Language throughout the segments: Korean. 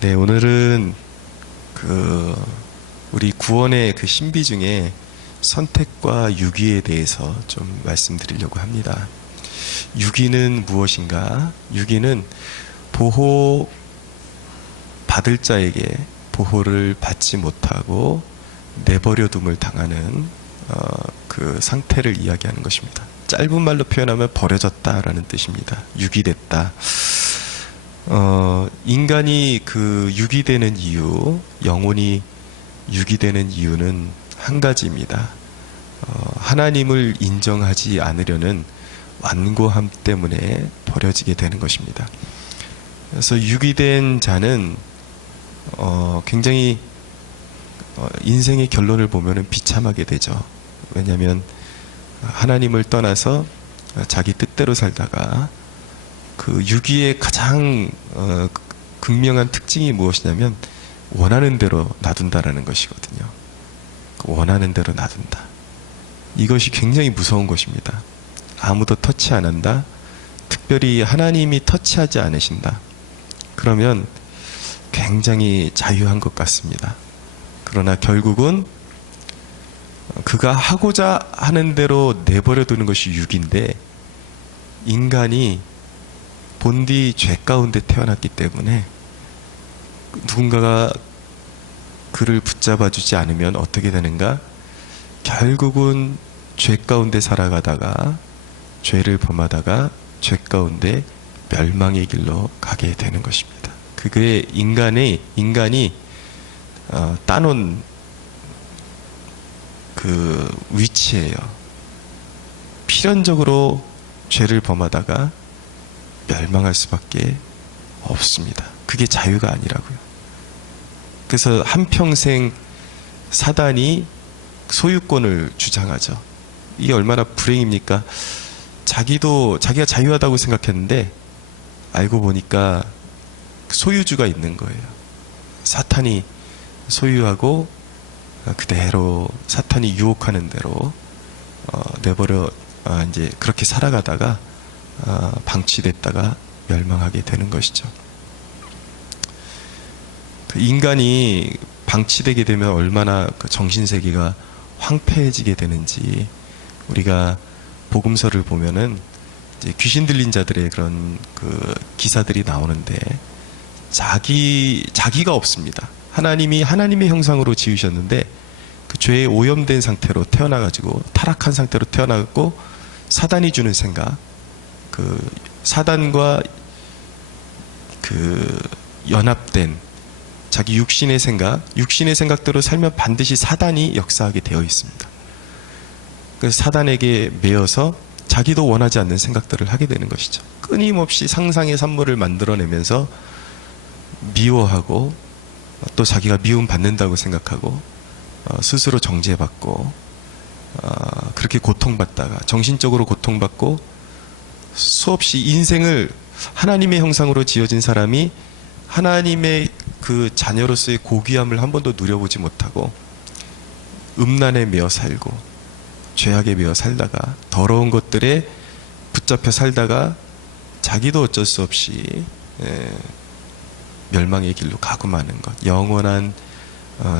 네, 오늘은 우리 구원의 그 신비 중에 선택과 유기에 대해서 좀 말씀드리려고 합니다. 유기는 무엇인가? 유기는 보호 받을 자에게 보호를 받지 못하고 내버려둠을 당하는 그 상태를 이야기하는 것입니다. 짧은 말로 표현하면 버려졌다라는 뜻입니다. 유기됐다. 인간이 그 유기되는 이유, 영혼이 유기되는 이유는 한 가지입니다. 하나님을 인정하지 않으려는 완고함 때문에 버려지게 되는 것입니다. 그래서 유기된 자는 굉장히 인생의 결론을 보면은 비참하게 되죠. 왜냐하면 하나님을 떠나서 자기 뜻대로 살다가 그 유기의 가장 극명한 특징이 무엇이냐면 원하는 대로 놔둔다라는 것이거든요. 원하는 대로 놔둔다. 이것이 굉장히 무서운 것입니다. 아무도 터치 안 한다. 특별히 하나님이 터치하지 않으신다. 그러면 굉장히 자유한 것 같습니다. 그러나 결국은 그가 하고자 하는 대로 내버려 두는 것이 유기인데, 인간이 본디 죄 가운데 태어났기 때문에 누군가가 그를 붙잡아 주지 않으면 어떻게 되는가? 결국은 죄 가운데 살아가다가 죄를 범하다가 죄 가운데 멸망의 길로 가게 되는 것입니다. 그게 인간이 따놓은 그 위치예요. 필연적으로 죄를 범하다가 멸망할 수밖에 없습니다. 그게 자유가 아니라고요. 그래서 한평생 사단이 소유권을 주장하죠. 이게 얼마나 불행입니까? 자기가 자유하다고 생각했는데 알고 보니까 소유주가 있는 거예요. 사탄이 소유하고 그대로 사탄이 유혹하는 대로 내버려 이제 그렇게 살아가다가 방치됐다가 멸망하게 되는 것이죠. 그 인간이 방치되게 되면 얼마나 그 정신세계가 황폐해지게 되는지, 우리가 복음서를 보면은 이제 귀신 들린 자들의 그런 그 기사들이 나오는데, 자기가 없습니다. 하나님이 하나님의 형상으로 지으셨는데 그 죄에 오염된 상태로 태어나가지고 타락한 상태로 태어나고, 사단이 주는 생각, 그 사단과 그 연합된 자기 육신의 생각대로 살면 반드시 사단이 역사하게 되어 있습니다. 그래서 사단에게 매여서 자기도 원하지 않는 생각들을 하게 되는 것이죠. 끊임없이 상상의 산물을 만들어내면서 미워하고, 또 자기가 미움받는다고 생각하고, 스스로 정죄받고, 그렇게 고통받다가 정신적으로 고통받고, 수없이 인생을 하나님의 형상으로 지어진 사람이 하나님의 그 자녀로서의 고귀함을 한 번도 누려보지 못하고 음란에 매여 살고 죄악에 매여 살다가 더러운 것들에 붙잡혀 살다가 자기도 어쩔 수 없이 멸망의 길로 가고 마는 것, 영원한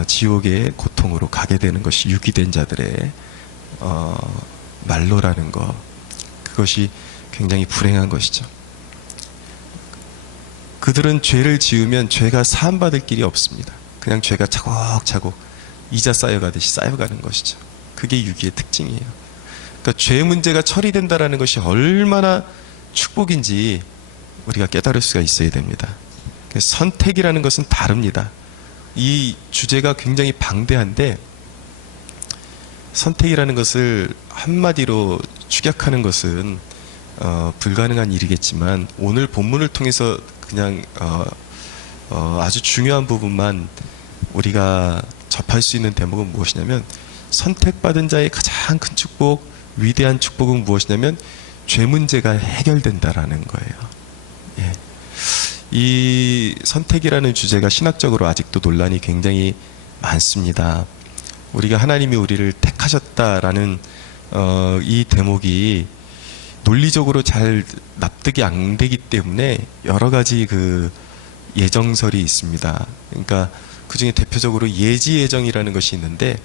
지옥의 고통으로 가게 되는 것이 유기된 자들의 말로라는 것, 그것이 굉장히 불행한 것이죠. 그들은 죄를 지으면 죄가 사함받을 길이 없습니다. 그냥 죄가 차곡차곡 이자 쌓여가듯이 쌓여가는 것이죠. 그게 유기의 특징이에요. 그러니까 죄 문제가 처리된다는 것이 얼마나 축복인지 우리가 깨달을 수가 있어야 됩니다. 선택이라는 것은 다릅니다. 이 주제가 굉장히 방대한데, 선택이라는 것을 한마디로 축약하는 것은 불가능한 일이겠지만, 오늘 본문을 통해서 그냥 아주 중요한 부분만 우리가 접할 수 있는 대목은 무엇이냐면, 선택받은 자의 가장 큰 축복, 위대한 축복은 무엇이냐면 죄 문제가 해결된다라는 거예요. 예. 이 선택이라는 주제가 신학적으로 아직도 논란이 굉장히 많습니다. 우리가 하나님이 우리를 택하셨다라는 이 대목이 논리적으로 잘 납득이 안 되기 때문에 여러 가지 예정설이 있습니다. 그러니까 그 중에 대표적으로 예지예정이라는 것이 있는데,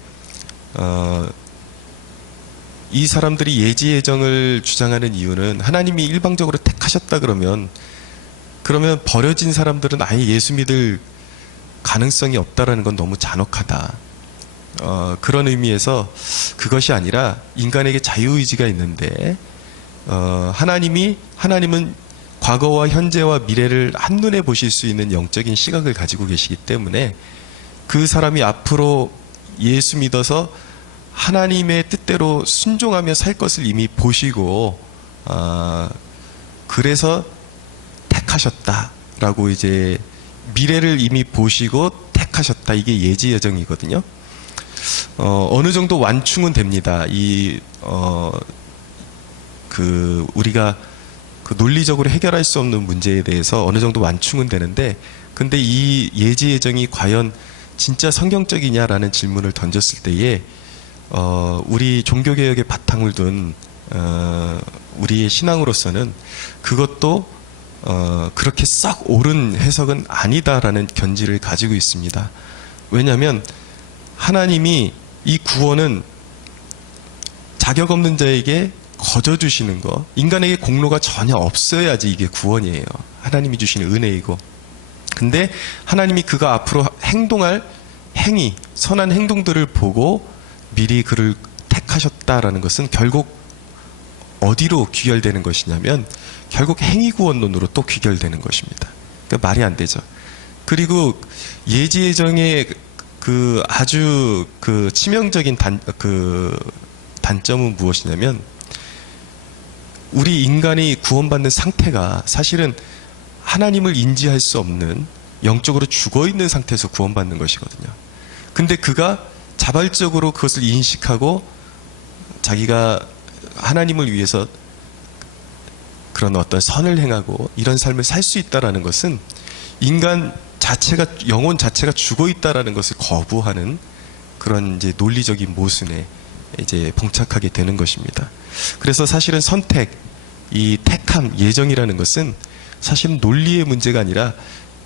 이 사람들이 예지예정을 주장하는 이유는 하나님이 일방적으로 택하셨다 그러면 버려진 사람들은 아예 예수 믿을 가능성이 없다라는 건 너무 잔혹하다. 그런 의미에서 그것이 아니라 인간에게 자유의지가 있는데, 하나님은 과거와 현재와 미래를 한눈에 보실 수 있는 영적인 시각을 가지고 계시기 때문에 그 사람이 앞으로 예수 믿어서 하나님의 뜻대로 순종하며 살 것을 이미 보시고, 그래서 택하셨다라고, 이제 미래를 이미 보시고 택하셨다, 이게 예지 예정이거든요. 어느 정도 완충은 됩니다. 우리가 그 논리적으로 해결할 수 없는 문제에 대해서 어느 정도 완충은 되는데, 근데 이 예지 예정이 과연 진짜 성경적이냐라는 질문을 던졌을 때에 우리 종교개혁의 바탕을 둔 우리의 신앙으로서는 그것도 그렇게 싹 옳은 해석은 아니다라는 견지를 가지고 있습니다. 왜냐하면 하나님이 이 구원은 자격 없는 자에게 거저 주시는 거, 인간에게 공로가 전혀 없어야지 이게 구원이에요. 하나님이 주시는 은혜이고. 근데 하나님이 그가 앞으로 행동할 행위, 선한 행동들을 보고 미리 그를 택하셨다라는 것은 결국 어디로 귀결되는 것이냐면 결국 행위구원론으로 또 귀결되는 것입니다. 그러니까 말이 안 되죠. 그리고 예지예정의 그 아주 그 치명적인 단점은 무엇이냐면, 우리 인간이 구원받는 상태가 사실은 하나님을 인지할 수 없는 영적으로 죽어있는 상태에서 구원받는 것이거든요. 근데 그가 자발적으로 그것을 인식하고 자기가 하나님을 위해서 그런 어떤 선을 행하고 이런 삶을 살 수 있다라는 것은 인간 자체가, 영혼 자체가 죽어 있다라는 것을 거부하는 그런 이제 논리적인 모순에 이제 봉착하게 되는 것입니다. 그래서 사실은 선택, 이 택함, 예정이라는 것은 사실은 논리의 문제가 아니라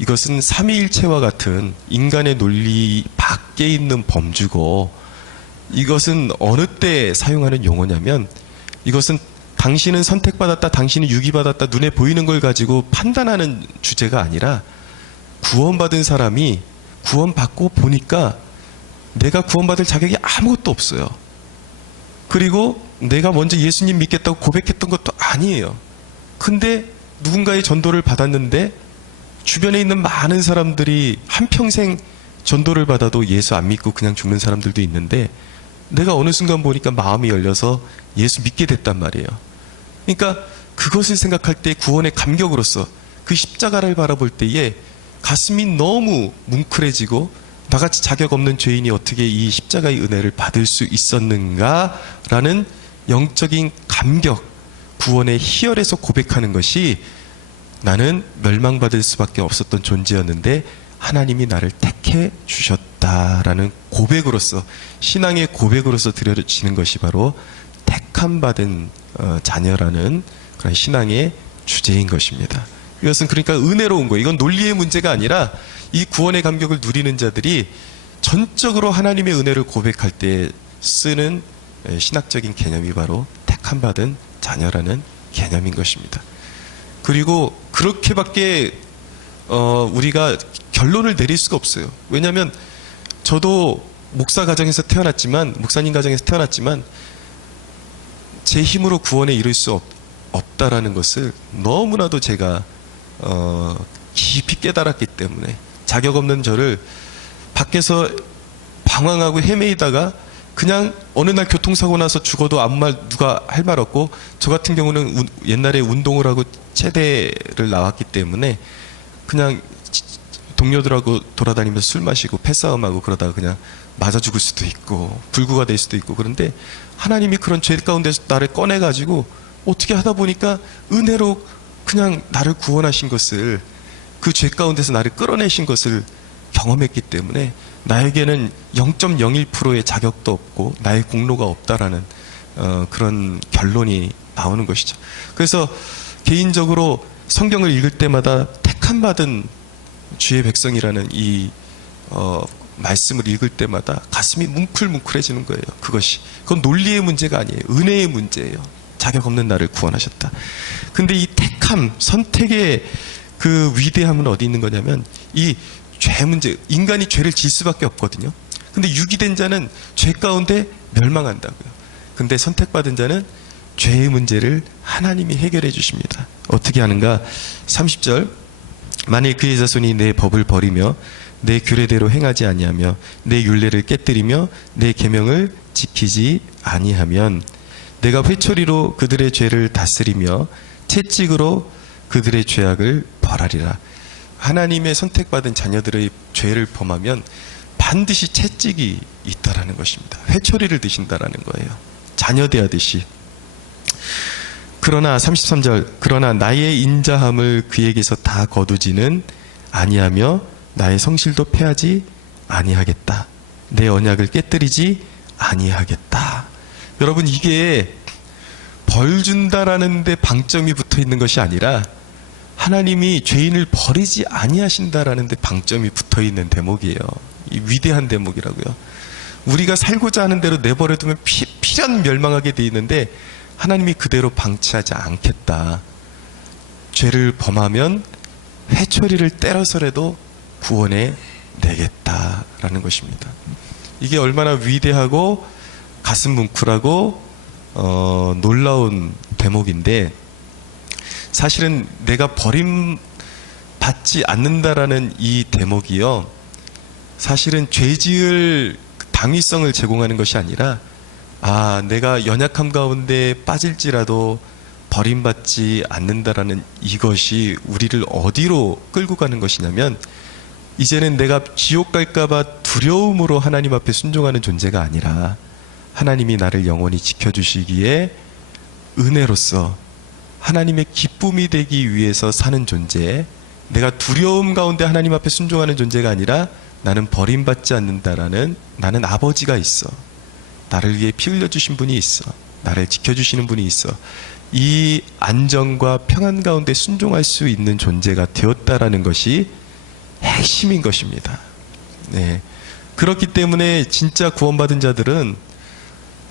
이것은 삼위일체와 같은 인간의 논리 밖에 있는 범주고, 이것은 어느 때 사용하는 용어냐면, 이것은 당신은 선택받았다, 당신은 유기받았다, 눈에 보이는 걸 가지고 판단하는 주제가 아니라, 구원받은 사람이 구원받고 보니까 내가 구원받을 자격이 아무것도 없어요. 그리고 내가 먼저 예수님 믿겠다고 고백했던 것도 아니에요. 근데 누군가의 전도를 받았는데 주변에 있는 많은 사람들이 한평생 전도를 받아도 예수 안 믿고 그냥 죽는 사람들도 있는데, 내가 어느 순간 보니까 마음이 열려서 예수 믿게 됐단 말이에요. 그러니까 그것을 생각할 때 구원의 감격으로서 그 십자가를 바라볼 때에 가슴이 너무 뭉클해지고, 나같이 자격 없는 죄인이 어떻게 이 십자가의 은혜를 받을 수 있었는가라는 영적인 감격, 구원의 희열에서 고백하는 것이, 나는 멸망받을 수밖에 없었던 존재였는데 하나님이 나를 택해 주셨다라는 고백으로서, 신앙의 고백으로서 드려지는 것이 바로 택함받은 자녀라는 그런 신앙의 주제인 것입니다. 이것은 그러니까 은혜로운 거예요. 이건 논리의 문제가 아니라 이 구원의 감격을 누리는 자들이 전적으로 하나님의 은혜를 고백할 때 쓰는 신학적인 개념이 바로 택함받은 자녀라는 개념인 것입니다. 그리고 그렇게밖에 우리가 결론을 내릴 수가 없어요. 왜냐하면 저도 목사 가정에서 태어났지만, 목사님 가정에서 태어났지만 제 힘으로 구원에 이를 수 없다라는 것을 너무나도 제가 깊이 깨달았기 때문에, 자격 없는 저를 밖에서 방황하고 헤매이다가 그냥 어느 날 교통사고 나서 죽어도 아무 말, 누가 할 말 없고, 저 같은 경우는 옛날에 운동을 하고 체대를 나왔기 때문에 그냥 동료들하고 돌아다니면서 술 마시고 패싸움하고 그러다가 그냥 맞아 죽을 수도 있고 불구가 될 수도 있고, 그런데 하나님이 그런 죄 가운데서 나를 꺼내가지고 어떻게 하다 보니까 은혜로 그냥 나를 구원하신 것을, 그 죄 가운데서 나를 끌어내신 것을 경험했기 때문에 나에게는 0.01%의 자격도 없고 나의 공로가 없다라는 그런 결론이 나오는 것이죠. 그래서 개인적으로 성경을 읽을 때마다 택함받은 주의 백성이라는 이 말씀을 읽을 때마다 가슴이 뭉클뭉클해지는 거예요. 그건 논리의 문제가 아니에요. 은혜의 문제예요. 자격 없는 나를 구원하셨다. 근데 이 택함, 선택의 그 위대함은 어디 있는 거냐면 이 죄 문제, 인간이 죄를 질 수밖에 없거든요. 근데 유기된 자는 죄 가운데 멸망한다고요. 근데 선택받은 자는 죄의 문제를 하나님이 해결해 주십니다. 어떻게 하는가? 30절, 만일 그의 자손이 내 법을 버리며 내 규례대로 행하지 아니하며 내 율례를 깨뜨리며 내 계명을 지키지 아니하면 내가 회초리로 그들의 죄를 다스리며 채찍으로 그들의 죄악을 벌하리라. 하나님의 선택받은 자녀들의 죄를 범하면 반드시 채찍이 있다라는 것입니다. 회초리를 드신다라는 거예요. 자녀 대하듯이. 그러나 33절, 그러나 나의 인자함을 그에게서 다 거두지는 아니하며 나의 성실도 패하지 아니하겠다. 내 언약을 깨뜨리지 아니하겠다. 여러분, 이게 벌 준다라는 데 방점이 붙어 있는 것이 아니라 하나님이 죄인을 버리지 아니하신다라는 데 방점이 붙어 있는 대목이에요. 이 위대한 대목이라고요. 우리가 살고자 하는 대로 내버려두면 필연 멸망하게 돼 있는데 하나님이 그대로 방치하지 않겠다. 죄를 범하면 회초리를 때려서라도 구원해 내겠다라는 것입니다. 이게 얼마나 위대하고 가슴 뭉클하고 놀라운 대목인데, 사실은 내가 버림받지 않는다라는 이 대목이요, 사실은 죄 지을 당위성을 제공하는 것이 아니라, 내가 연약함 가운데 빠질지라도 버림받지 않는다라는 이것이 우리를 어디로 끌고 가는 것이냐면, 이제는 내가 지옥 갈까봐 두려움으로 하나님 앞에 순종하는 존재가 아니라 하나님이 나를 영원히 지켜주시기에 은혜로서 하나님의 기쁨이 되기 위해서 사는 존재, 내가 두려움 가운데 하나님 앞에 순종하는 존재가 아니라 나는 버림받지 않는다라는, 나는 아버지가 있어, 나를 위해 피 흘려주신 분이 있어, 나를 지켜주시는 분이 있어, 이 안정과 평안 가운데 순종할 수 있는 존재가 되었다라는 것이 핵심인 것입니다. 네. 그렇기 때문에 진짜 구원받은 자들은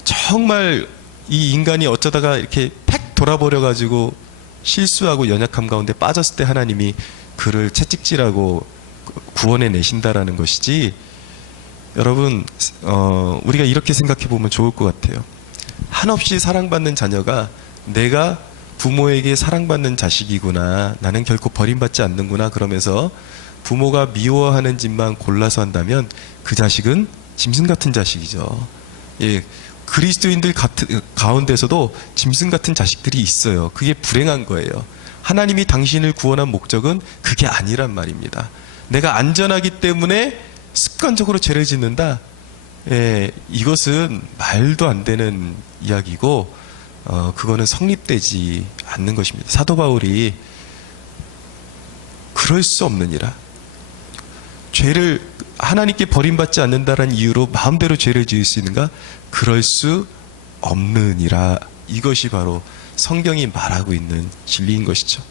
정말 이 인간이 어쩌다가 이렇게 팩 돌아버려가지고 실수하고 연약함 가운데 빠졌을 때 하나님이 그를 채찍질하고 구원해 내신다라는 것이지, 여러분, 우리가 이렇게 생각해 보면 좋을 것 같아요. 한없이 사랑받는 자녀가 내가 부모에게 사랑받는 자식이구나, 나는 결코 버림받지 않는구나 그러면서 부모가 미워하는 짓만 골라서 한다면 그 자식은 짐승 같은 자식이죠. 예, 그리스도인들 가운데서도 짐승 같은 자식들이 있어요. 그게 불행한 거예요. 하나님이 당신을 구원한 목적은 그게 아니란 말입니다. 내가 안전하기 때문에 습관적으로 죄를 짓는다? 예, 이것은 말도 안 되는 이야기고, 그거는 성립되지 않는 것입니다. 사도 바울이 그럴 수 없느니라, 죄를 하나님께 버림받지 않는다라는 이유로 마음대로 죄를 지을 수 있는가? 그럴 수 없느니라. 이것이 바로 성경이 말하고 있는 진리인 것이죠.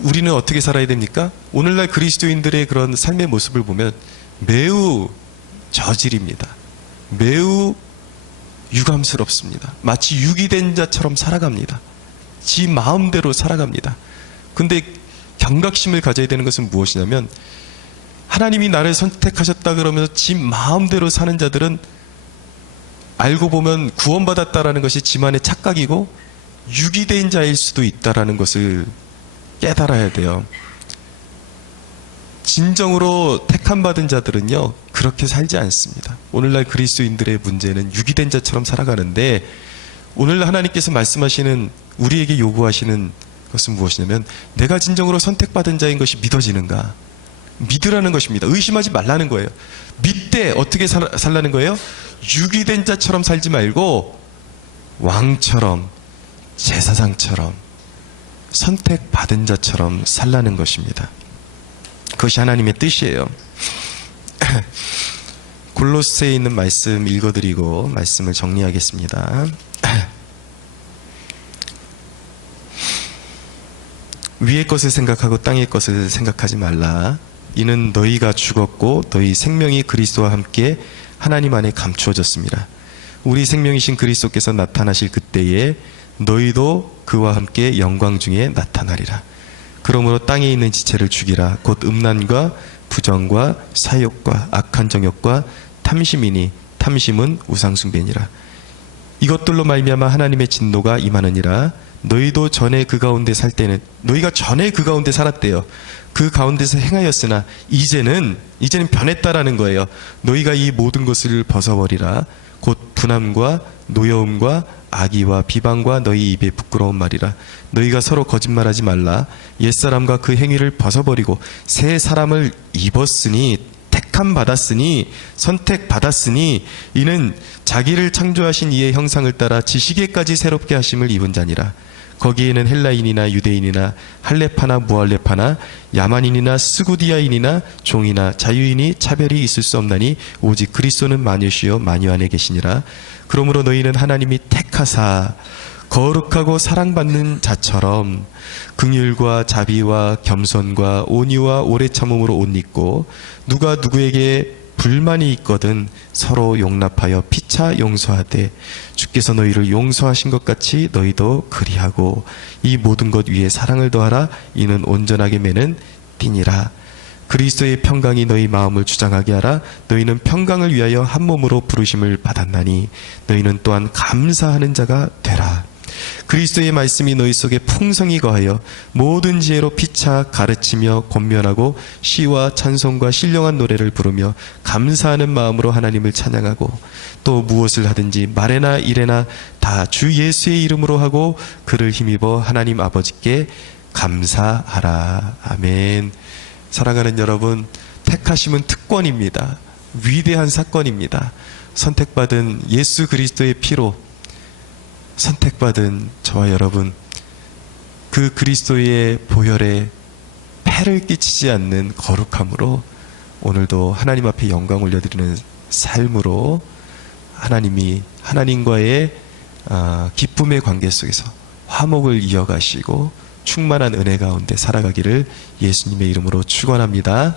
우리는 어떻게 살아야 됩니까? 오늘날 그리스도인들의 그런 삶의 모습을 보면 매우 저질입니다. 매우 유감스럽습니다. 마치 유기된 자처럼 살아갑니다. 지 마음대로 살아갑니다. 근데 경각심을 가져야 되는 것은 무엇이냐면, 하나님이 나를 선택하셨다 그러면서 지 마음대로 사는 자들은 알고 보면 구원받았다라는 것이 지만의 착각이고 유기된 자일 수도 있다라는 것을 깨달아야 돼요. 진정으로 택함받은 자들은요, 그렇게 살지 않습니다. 오늘날 그리스도인들의 문제는 유기된 자처럼 살아가는데, 오늘 하나님께서 말씀하시는, 우리에게 요구하시는 것은 무엇이냐면, 내가 진정으로 선택받은 자인 것이 믿어지는가? 믿으라는 것입니다. 의심하지 말라는 거예요. 믿되 어떻게 살라는 거예요? 유기된 자처럼 살지 말고 왕처럼, 제사장처럼, 선택받은 자처럼 살라는 것입니다. 그것이 하나님의 뜻이에요. 골로새에 있는 말씀 읽어드리고 말씀을 정리하겠습니다. 위의 것을 생각하고 땅의 것을 생각하지 말라. 이는 너희가 죽었고 너희 생명이 그리스도와 함께 하나님 안에 감추어졌습니다. 우리 생명이신 그리스도께서 나타나실 그때에 너희도 그와 함께 영광 중에 나타나리라. 그러므로 땅에 있는 지체를 죽이라. 곧 음란과 부정과 사욕과 악한 정욕과 탐심이니 탐심은 우상숭배니라. 이것들로 말미암아 하나님의 진노가 임하느니라. 너희도 전에 그 가운데 살 때는, 너희가 전에 그 가운데 살았대요. 그 가운데서 행하였으나 이제는 변했다라는 거예요. 너희가 이 모든 것을 벗어버리라. 곧 분함과 노여움과 악의와 비방과 너희 입에 부끄러운 말이라. 너희가 서로 거짓말하지 말라. 옛사람과 그 행위를 벗어버리고 새 사람을 입었으니, 택함 받았으니, 선택 받았으니, 이는 자기를 창조하신 이의 형상을 따라 지식에까지 새롭게 하심을 입은 자니라. 거기에는 헬라인이나 유대인이나 할레파나 무할레파나 야만인이나 스구디아인이나 종이나 자유인이 차별이 있을 수 없나니 오직 그리스도는 만유시요 만유 안에 계시니라. 그러므로 너희는 하나님이 택하사 거룩하고 사랑받는 자처럼 긍휼과 자비와 겸손과 온유와 오래 참음으로 옷 입고, 누가 누구에게 불만이 있거든 서로 용납하여 피차 용서하되 주께서 너희를 용서하신 것 같이 너희도 그리하고 이 모든 것 위에 사랑을 더하라. 이는 온전하게 매는 띠니라. 그리스도의 평강이 너희 마음을 주장하게 하라. 너희는 평강을 위하여 한 몸으로 부르심을 받았나니 너희는 또한 감사하는 자가 되라. 그리스도의 말씀이 너희 속에 풍성히 거하여 모든 지혜로 피차 가르치며 권면하고 시와 찬송과 신령한 노래를 부르며 감사하는 마음으로 하나님을 찬양하고, 또 무엇을 하든지 말에나 일에나 다 주 예수의 이름으로 하고 그를 힘입어 하나님 아버지께 감사하라. 아멘. 사랑하는 여러분, 택하심은 특권입니다. 위대한 사건입니다. 선택받은 예수 그리스도의 피로 선택받은 저와 여러분, 그 그리스도의 보혈에 폐를 끼치지 않는 거룩함으로 오늘도 하나님 앞에 영광 올려드리는 삶으로 하나님과의 기쁨의 관계 속에서 화목을 이어가시고 충만한 은혜 가운데 살아가기를 예수님의 이름으로 축원합니다.